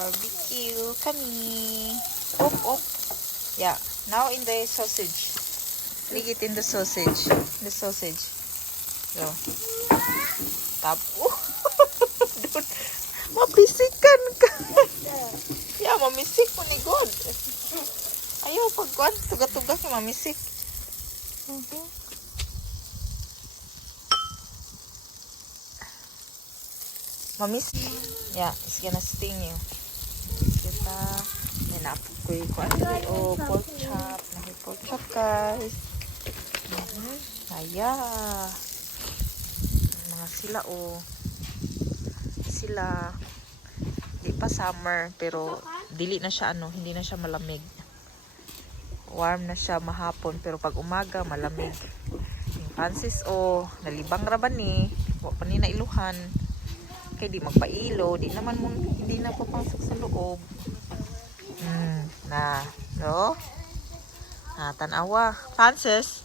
Barbecue kami. Op. Yeah. Now in the sausage. Ligit in the sausage. The sausage. So. Tapo. Mabisikan ka. Yeah, mamisik mo ni God. Ayaw pagkuhan. Tuga-tuga ka mamisik. Mamisik. Yeah, it's gonna sting you. Kita. Ninapog ko yung pork chop. Pork chop, guys. Aya. Mga sila, Sila. Di pa summer, pero dili na siya, hindi na siya malamig. Warm na siya mahapon, pero pag umaga, malamig. Yung Francis, nalibang raban ni. Huwag pa ni na iluhan. Kaya di magpailo. Hindi na papasok sa loob. Tanawa. Francis,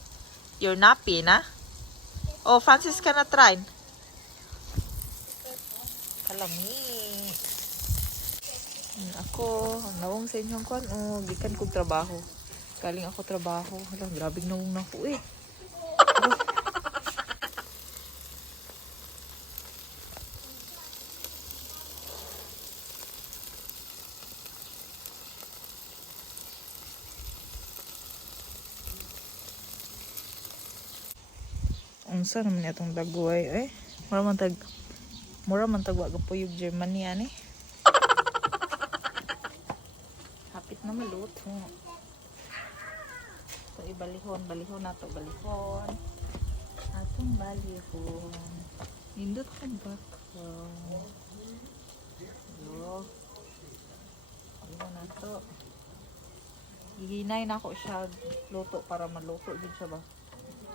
you're nappy, na? Oh, Francis, can I try? Kalami. Ako, nawang sa inyong kwan. Gikan kong trabaho. Galing ako trabaho. Hala, grabing nawang na ako Unsa naman itong daguay mura man tag wag po yung Germany ani. Hapit na maluto. So balihon na to balihon. Atong balihon. Nindot ka ba? Balihon na to. Hihinay na ako siya luto para maluto din siya ba?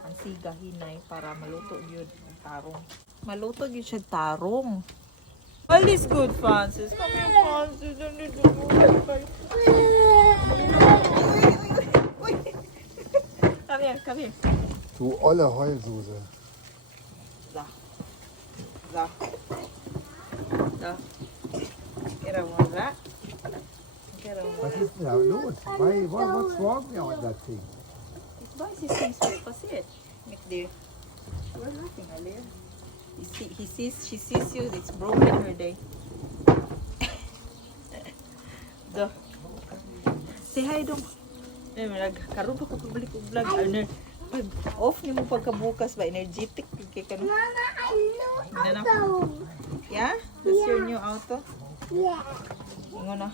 Ang siga hinay para maluto yun ang tarong. Maluto yun siya tarong. All is good, Francis. Come here, Francis. Come here. Du olle Heulsuse. Da. Get over that. Was ist denn da los? What's wrong now with that thing? Why is he saying so passiert? Mit dir. We're laughing, Alia. She sees you, it's broken her day. Go. Say hi dong. Karoon pa ko public vlog. Pag off ni mo pagkabukas ba, energetic. Mama, I know auto. Yeah? That's your new auto? Yeah. Ingo na.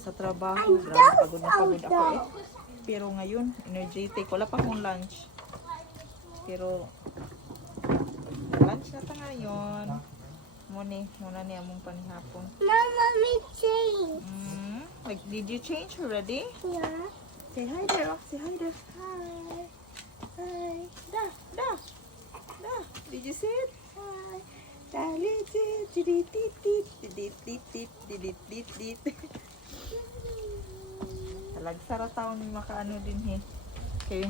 Sa trabaho, pagod na pagod ako Pero ngayon, energetic. Wala pa akong lunch. Pero, lunch na ta ngayon. Muna ni among panihapon. Mama, me change. Like, did you change already? Yeah. Say hi there, Rock. Say hi there. Hi. Da. Did you see it? Hi. Talagsara taon ni makaano din Okay,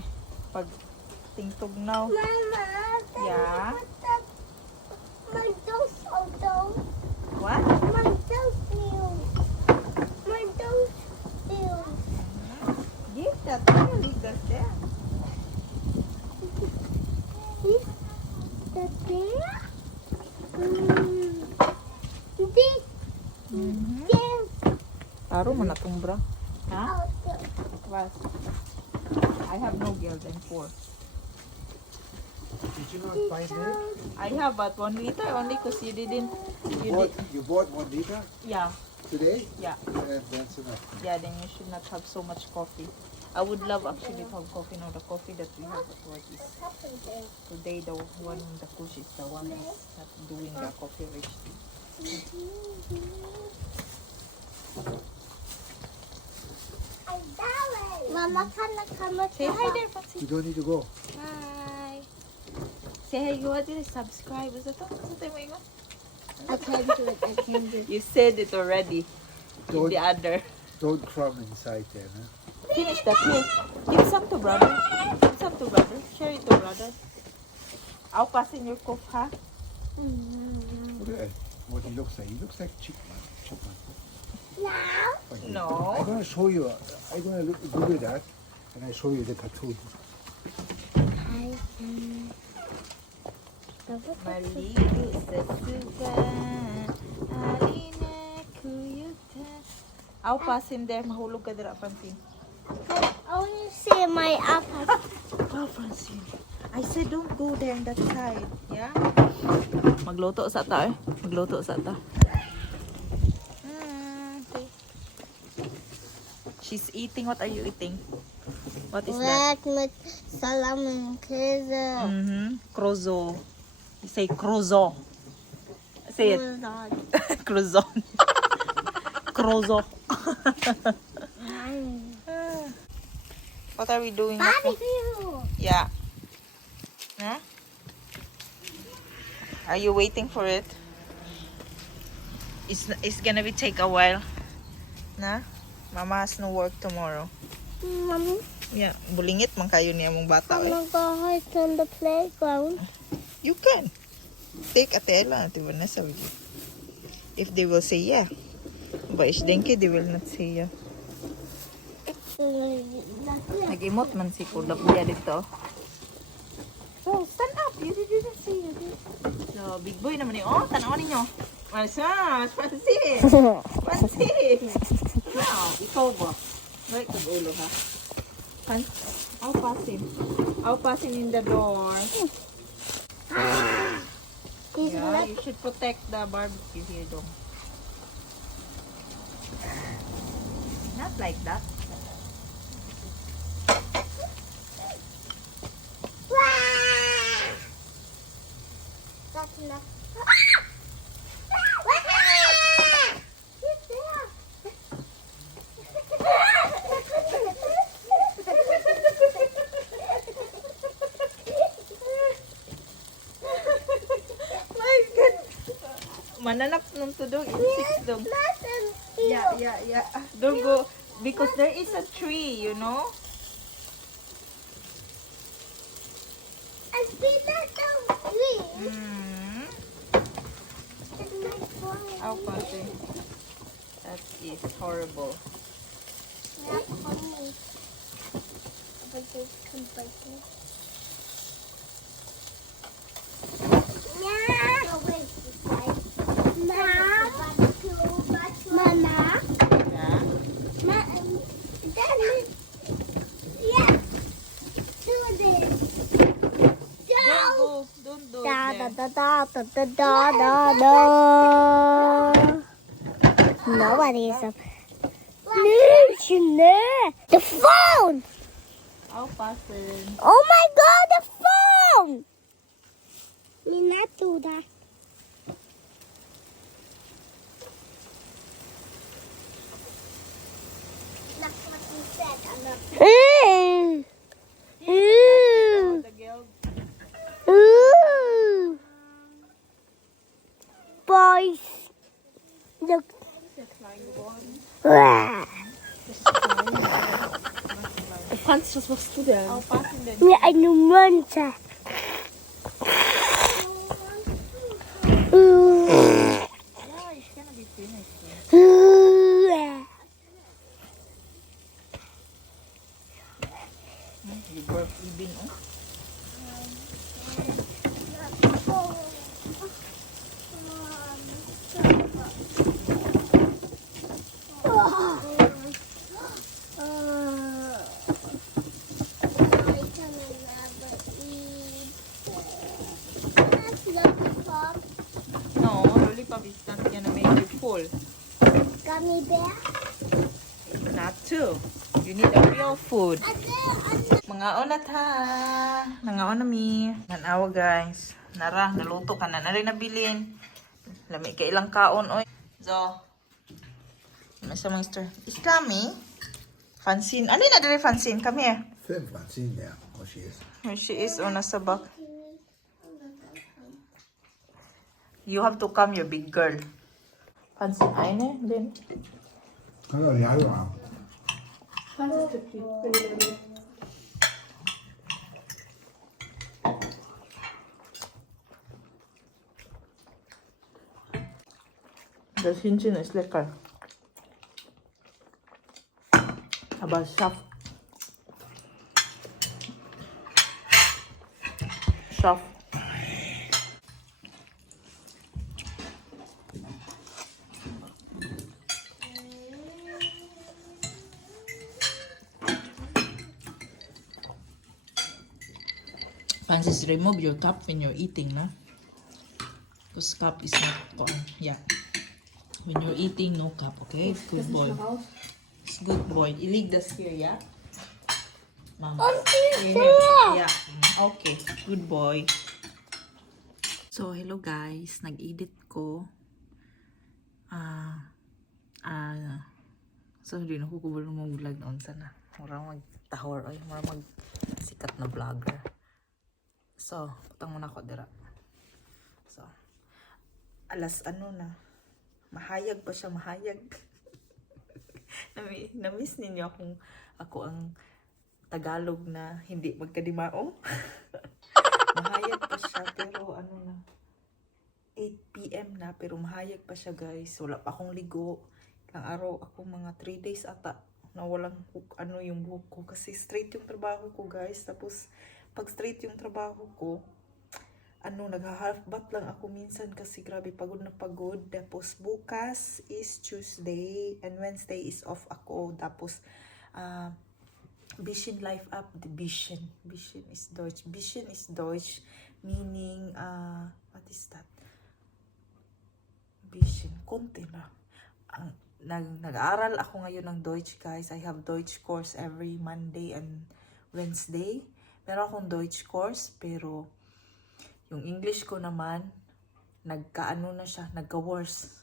pag tingtugnaw. Mama, Yeah? my dog's auto. What? My dog's new. My dog's new. Give that. Leave that there. Is that there? This Taro mo na tong bra. Ha? auto. What? I have no girl than 4. Did you not find it? I have but 1 liter only because you didn't. You bought 1 liter Yeah. today? Yeah. That's enough. Yeah, then you should not have so much coffee. I would love actually to have coffee. No, the coffee that we have at work is today the one, the push is the one that's not doing the coffee rich. Mama, can I come with Say hi there, Foxy. You don't need to go. Hi. Say hi, you want to subscribe. Is that all? I can't do it. I can't do it. You said it already. In Don't, the other. don't crumb inside there, huh? Finish that, please. Give some to brother. Give some to brother. Share it to brother. I'll pass in your cook, huh? Look at that. What he looks like. He looks like chicken. Now? No. I'm gonna show you. I'm gonna Google that, and I show you the cartoon. I can. Maligo sa sugan, halina kuyutan. I'll pass in there. Mahulog ka dira, Francine. I want to see my apple. Oh, Francine. I said don't go there on that side. Yeah? Magluto sa ta eh. Magluto sa ta. Okay. She's eating. What are you eating? What is that? Black with salmon kizzo. Crozo. You say crozo. Say it. Crozo. Crozo. What are we doing? Barbecue. Yeah. Huh? Are you waiting for it? It's gonna be take a while. Na? Mama has no work tomorrow. Mommy, Yeah, bulingit man kayo niya mong bata. I'm Eh. gonna go hide on the playground. You can. Take Ate Ella, Ate Vanessa with you. If they will say yeah. But Denki, they will not say yeah. Nag-emote man si Kuya dito. Oh, stand up. You didn't say it. So, big boy naman eh. Oh, tanawan ninyo. Mansas, Pansin. Pansin. Now, ikaw ba? Right, kag-ulo ha. I'll pass him in the door. Yeah, you should protect the barbecue here, though. Not like that. That's enough. My God. Mananap nung tudong. Insects dong. Yeah. Don't go. Because there is a tree, you know? I see that tree. Hmm. It's my phone. How funny. That is horrible. Not funny. But they come by me. Yeah. No, wait, this side. Mama. Yeah? Daddy. Yeah. Do this. Don't go. Don't do Da it da there. da da da da da da. Nobody is up. The phone! I'll pass it. Oh my God, the phone! Me not do that. That's what you said. I'm not. The girl. Ooh. Boys. Look. Franz, was machst du denn? I'll pass in the Mir eine Münze. Yeah, it's gonna be finished. You work even, oh? No, lollipop is not gonna make you full. Gummy bear? Not too. You need a real food. Mga onat ha. Nangaon na mi. Nanawa guys. Nara, naluto ka na. Nari nabilin. Lami ka ilang kaon, oy. So, nasa mga stir. Is kami? Francine. Ano yung nadali Francine? Come here. Film Francine, yeah. Oh, she is. Here she is, o nasa back. You have to come, you big girl. Francine, ayun eh. Din. Kan du lära honom? Das Hähnchen ist lecker. Aber scharf. Scharf. Francis, remove your cup when you're eating, na? Because cup is not, yeah. When you're eating, no cup, okay? Good boy. It's good boy. Ilig das here, yeah? Mom. Yeah. Okay. Good boy. So, hello guys. Nag-edit ko. So, hindi na ko kubalo mong vlog noon sana. Mura magtahor. Ay, mura magsikat na vlogger. So, putang muna ko dira. So, alas na. Mahayag pa siya, mahayag. Namiss ninyo ako ang Tagalog na hindi magkadimao. Mahayag pa siya, pero 8 p.m. na, pero mahayag pa siya guys. Wala pa akong ligo. Ilang araw ako, mga 3 days ata, na walang yung buhok ko. Kasi straight yung trabaho ko guys. Tapos, pag straight yung trabaho ko, nag-half bath lang ako minsan kasi grabe pagod na pagod. Tapos bukas is Tuesday and Wednesday is off ako. Tapos Vision Life Up. Vision is Deutsch. Vision is Deutsch meaning what is that? Vision. Konti na. Nag-aaral ako ngayon ng Deutsch guys. I have Deutsch course every Monday and Wednesday. Meron akong Deutsch course pero yung English ko naman, na siya, nagka-worse.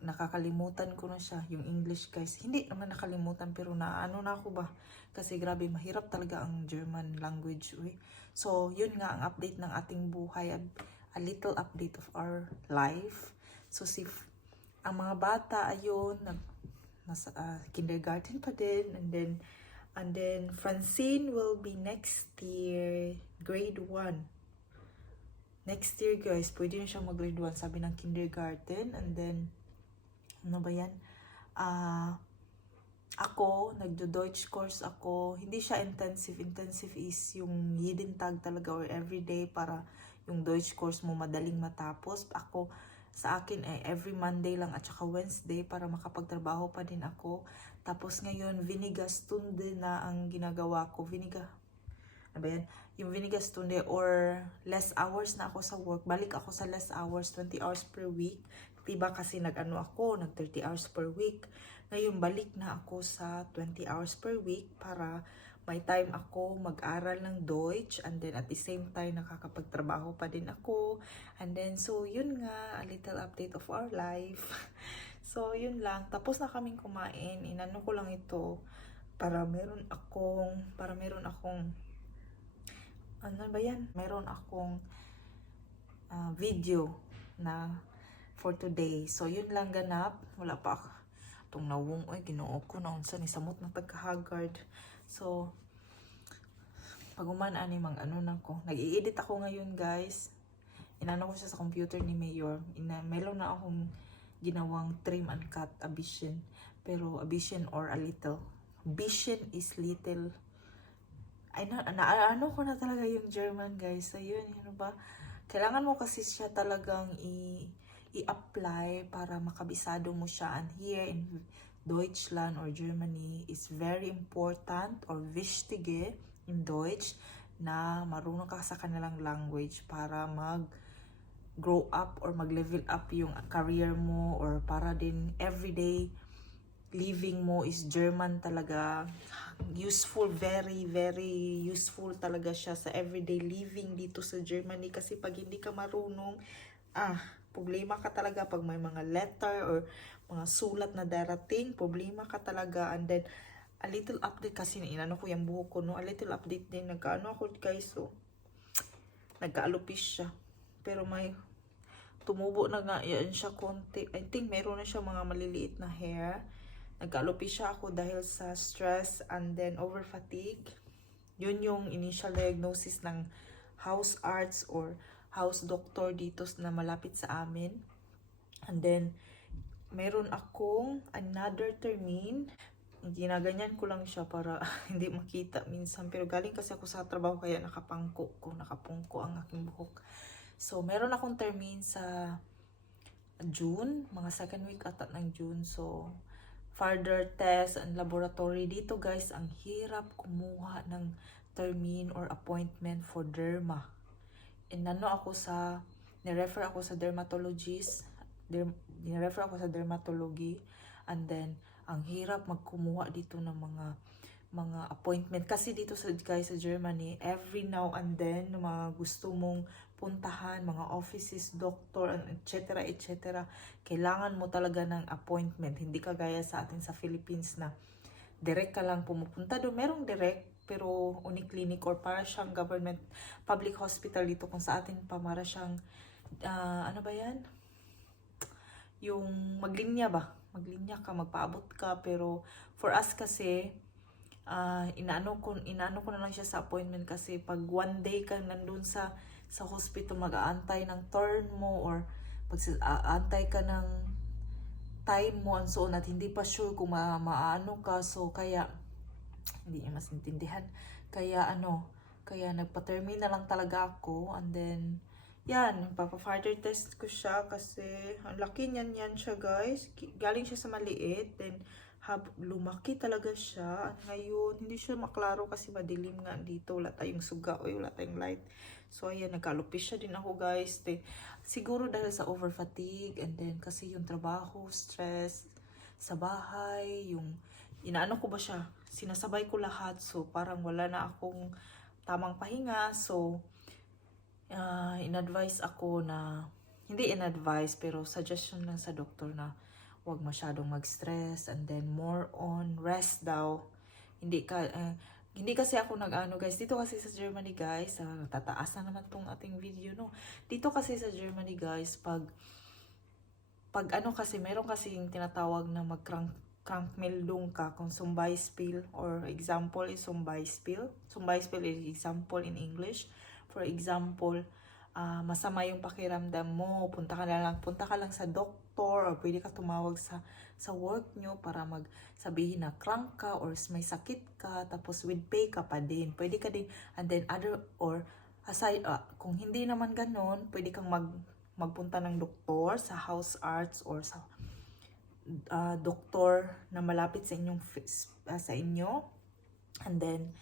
Nakakalimutan ko na siya, yung English guys. Hindi naman nakalimutan, pero na ako ba? Kasi grabe, mahirap talaga ang German language. So, yun nga ang update ng ating buhay. A little update of our life. So, ang mga bata, ayun, nasa kindergarten pa din. And then, Francine will be next year, grade 1. Next year guys, pwede na siya mag-grade 1, sabi ng kindergarten. And then, ano ba yan? Ako, nagdo-Deutsch course ako. Hindi siya intensive. Intensive is yung hidden tag talaga or everyday para yung Deutsch course mo madaling matapos. Ako, sa akin every Monday lang at saka Wednesday para makapagtrabaho pa din ako. Tapos ngayon, Vinigastunde na ang ginagawa ko. Ano ba yan? Yung Vinigastunde or less hours na ako sa work. Balik ako sa less hours, 20 hours per week. Diba kasi nag 30 hours per week. Ngayon balik na ako sa 20 hours per week para may time ako mag-aral ng Deutsch. And then at the same time nakakapagtrabaho pa din ako. And then so yun nga, a little update of our life. So yun lang. Tapos na kaming kumain. Inano ko lang ito para meron akong ano ba yan? Meron akong video na for today. So, yun lang ganap. Wala pa itong nawong. Uy, ginoo ko na unsa ni samot na tagka-haggard. So, pag umanani mang na ko. Nag-i-edit ako ngayon, guys. Inano ko siya sa computer ni Mayor. Meron na akong ginawang trim and cut, a vision. Pero, a vision or a little. Vision is little. Ay, ano ko na talaga yung German, guys. Ayun, yun ba? Kailangan mo kasi siya talagang i-apply para makabisado mo siya. And here in Deutschland or Germany, is very important or wichtige in Deutsch na marunong ka sa kanilang language para mag-grow up or mag-level up yung career mo or para din everyday living mo is German talaga. Useful, very, very useful talaga siya sa everyday living dito sa Germany. Kasi pag hindi ka marunong, problema ka talaga pag may mga letter or mga sulat na darating, problema ka talaga. And then, a little update kasi inano ko yung buhok ko, no? A little update din, nagkaano ako guys, so, nagka-alupis siya. Pero may tumubo na nga yan siya konti. I think meron na siya mga maliliit na hair. Nag-alopecia ako dahil sa stress and then over fatigue. Yun yung initial diagnosis ng house arts or house doctor dito na malapit sa amin. And then, meron akong another termine. Ginaganyan ko lang siya para hindi makita minsan. Pero galing kasi ako sa trabaho kaya nakapungko ang aking buhok. So, meron akong termine sa June, mga second week ata ng June. So, further test and laboratory. Dito guys, ang hirap kumuha ng termine or appointment for derma. And nirefer ako sa dermatologist, nirefer ako sa dermatology, and then, ang hirap magkumuha dito ng mga appointment. Kasi dito sa Germany, every now and then, mga gusto mong puntahan, mga offices, doctor, etc., etc., kailangan mo talaga ng appointment. Hindi kagaya sa atin sa Philippines na direct ka lang pumupunta doon. Merong direct, pero uniclinic or para siyang government public hospital dito. Kung sa atin pa, para siyang, ano ba yan? Yung maglinya ka, magpaabot ka. Pero for us kasi, inaano ko na lang siya sa appointment kasi pag one day ka nandun sa hospital, mag-aantay ng turn mo or aantay ka ng time mo and so on at hindi pa sure kung maano ka, so kaya hindi niya mas intindihan, kaya nagpa-termine na lang talaga ako. And then yan, papa-further test ko siya kasi ang laki niyan siya guys, galing siya sa maliit, then lumaki talaga siya. At ngayon, hindi siya maklaro kasi madilim nga dito. Wala tayong suga o wala tayong light. So, ayan, nagkalupis siya din ako guys. Then, siguro dahil sa over-fatigue and then kasi yung trabaho, stress sa bahay, yung inaano ko ba siya, sinasabay ko lahat. So, parang wala na akong tamang pahinga. So, in-advise ako na, hindi in-advise, pero suggestion lang sa doktor na huwag masyadong mag-stress and then more on rest daw. Hindi kasi ako nag-ano guys. Dito kasi sa Germany guys, tataas na naman tong ating video no. Dito kasi sa Germany guys, pag ano kasi, meron kasi yung tinatawag na Krankmeldung ka kung Sumbayspiel or example is Sumbayspiel. Sumbayspiel is example in English. For example, masama yung pakiramdam mo, punta ka lang sa doktor or pwede ka tumawag sa work nyo para magsabihin na crank ka or may sakit ka, tapos with pay ka pa din. Pwede ka din, and then aside, kung hindi naman ganon, pwede kang magpunta ng doktor sa house arts or sa doktor na malapit sa inyo, and then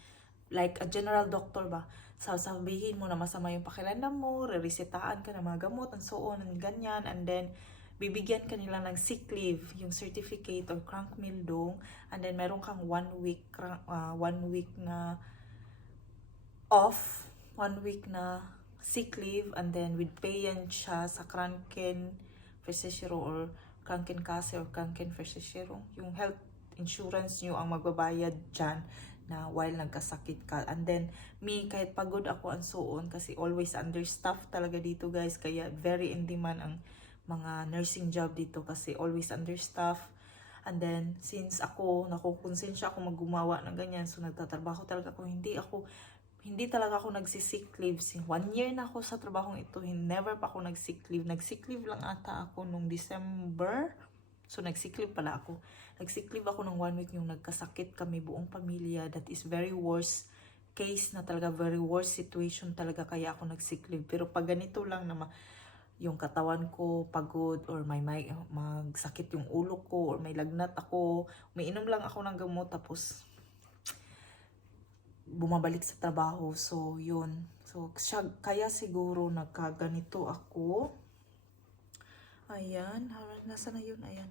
like a general doctor ba, sasabihin mo na masama yung pakiramdam mo, re-resetahan ka ng mga gamot and so on and ganyan, and then bibigyan ka nila ng sick leave, yung certificate or Krankmeldung, and then meron kang 1 week na off, 1 week na sick leave, and then with pay yan siya sa Krankenversicherung or Krankenkasse or Krankenversicherung, yung health insurance nyo ang magbabayad dyan na while nagkasakit ka. And then kahit pagod ako and so on, kasi always understaffed talaga dito guys, kaya very in demand ang mga nursing job dito kasi always understaffed. And then since nakukonsensya ako maggumawa ng ganyan, so nagtatrabaho talaga ako, hindi talaga ako nagsisick leave. 1 year na ako sa trabahong ito, never pa ako nagsick leave. Nagsick leave lang ata ako nung December. So, nagsick leave pala ako. Nagsick leave ako ng 1 week yung nagkasakit kami buong pamilya. That is very worst case na talaga, very worst situation talaga kaya ako nagsick leave. Pero pag ganito lang na yung katawan ko pagod or may magsakit yung ulo ko or may lagnat ako, umiinom lang ako ng gamot tapos bumabalik sa trabaho. So, yun. So, kaya siguro nagkaganito ako. Ayan. Nasa na yun? Ayan.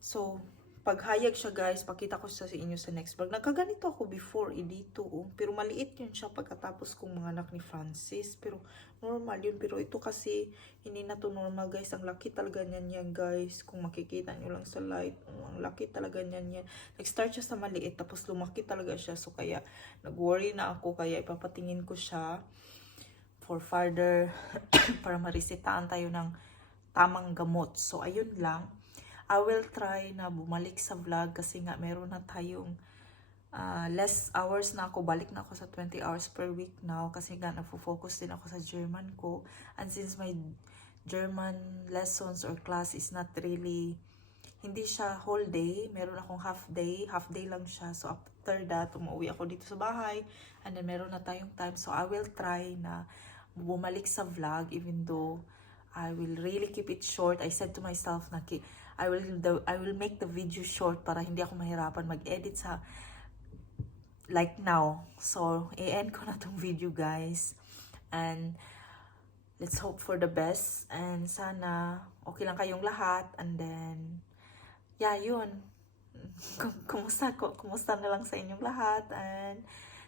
So, paghayag siya guys, pakita ko sa inyo sa next vlog. Nagkaganito ako before, dito. Pero maliit yun siya pagkatapos kong mga anak ni Francis. Pero normal yun. Pero ito kasi, hindi na to normal guys. Ang laki talaga niyan guys. Kung makikita nyo lang sa light. Ang laki talaga niyan. Nag-start siya sa maliit, tapos lumaki talaga siya. So, kaya nag-worry na ako. Kaya ipapatingin ko siya for further para maresetahan tayo ng tamang gamot. So, ayun lang. I will try na bumalik sa vlog kasi nga meron na tayong less hours na ako. Balik na ako sa 20 hours per week now kasi nga nagfo-focus din ako sa German ko. And since my German lessons or class is not really hindi siya whole day. Meron akong half day lang siya. So after that, umuwi ako dito sa bahay, and then meron na tayong time. So I will try na bumalik sa vlog, even though I will really keep it short. I said to myself na I will make the video short para hindi ako mahirapan mag-edit sa like now. So i-end ko na tong video, guys, and let's hope for the best, and sana okay lang kayong lahat. And then yeah, yun. Kumusta na lang sa inyong lahat, and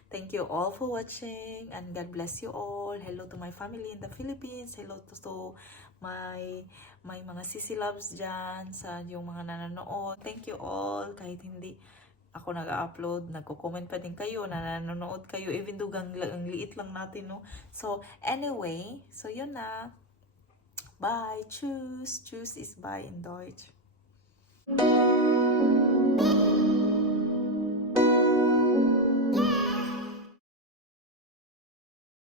thank you all for watching, and God bless you all. Hello to my family in the Philippines. Hello to my mga sisi loves dyan, sa yung mga nanonood. Thank you all. Kahit hindi ako nag-upload, nagko-comment pa din kayo, nanonood kayo, even though ang liit lang natin, no? So anyway, so yun na. Bye. Tschüss. Tschüss is bye in Deutsch.